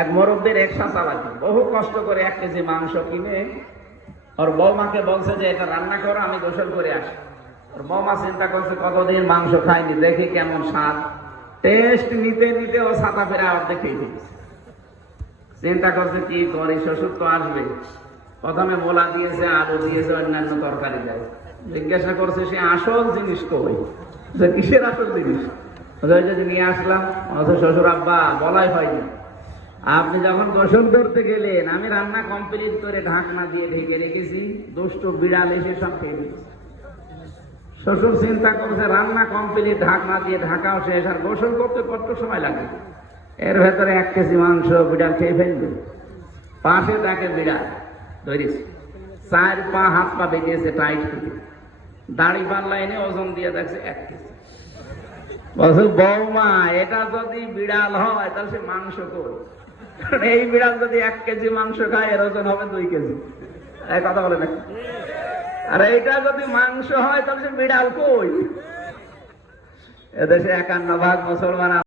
এক মুরব্বীর রিকশা চালাতো, বহু কষ্ট করে 1 কেজি মাংস কিনে ওর বৌমাকে বলছে যে এটা রান্না করো, আমি গোসল করে আসি। ওর বৌমা চিন্তা করছে কতদিন মাংস খাইনি, দেখি কেমন স্বাদ। টেস্ট নিতে নিতে ও ছাতা ফেরা অর্ধেক খেয়ে ফেলেছে। চিন্তা করছে কি করি, শ্বশুর তো আসবে। প্রথমে মোলা দিয়েছে, আলু দিয়েছে, অন্যান্য তরকারি দেয়। জিজ্ঞাসা করছে সে আসল জিনিস কই, কিসের আসল জিনিস? যদি নিয়ে আসলাম, শ্বশুর আব্বা বলাই হয়নি, আপনি যখন গোসল করতে গেলেন আমি রান্না কমপ্লিট করে ঢাকনা দিয়ে ঢেকে রেখেছি, দুষ্ট বিড়াল এসে সব খেয়ে দিয়েছে। শ্বশুর চিন্তা করছে রান্না কমপ্লিট, ঢাকনা দিয়ে ঢাকাও শেষ, আর গোসল করতে কত সময় লাগে, এর ভেতরে 1 কেজি মাংস বিড়াল খেয়ে ফেলবে। পাশে তাকে বিড়াল ধরেছে, 4 পা হাত পা বেরিয়েছে টাইট করে, দাড়ি পাল্লা এনে ওজন দিয়ে দেখছে 1 কেজি। বলছে বৌমা এটা যদি বিড়াল হয় তাহলে সে মাংস কই? এই বিড়াল যদি 1 কেজি মাংস খায় এর ওজন হবে 2 কেজি। এই কথা বলে নাকি? আর এইটা যদি মাংস হয় তাহলে সে বিড়াল কই? এদেশে 51 ভাগ মুসলমান।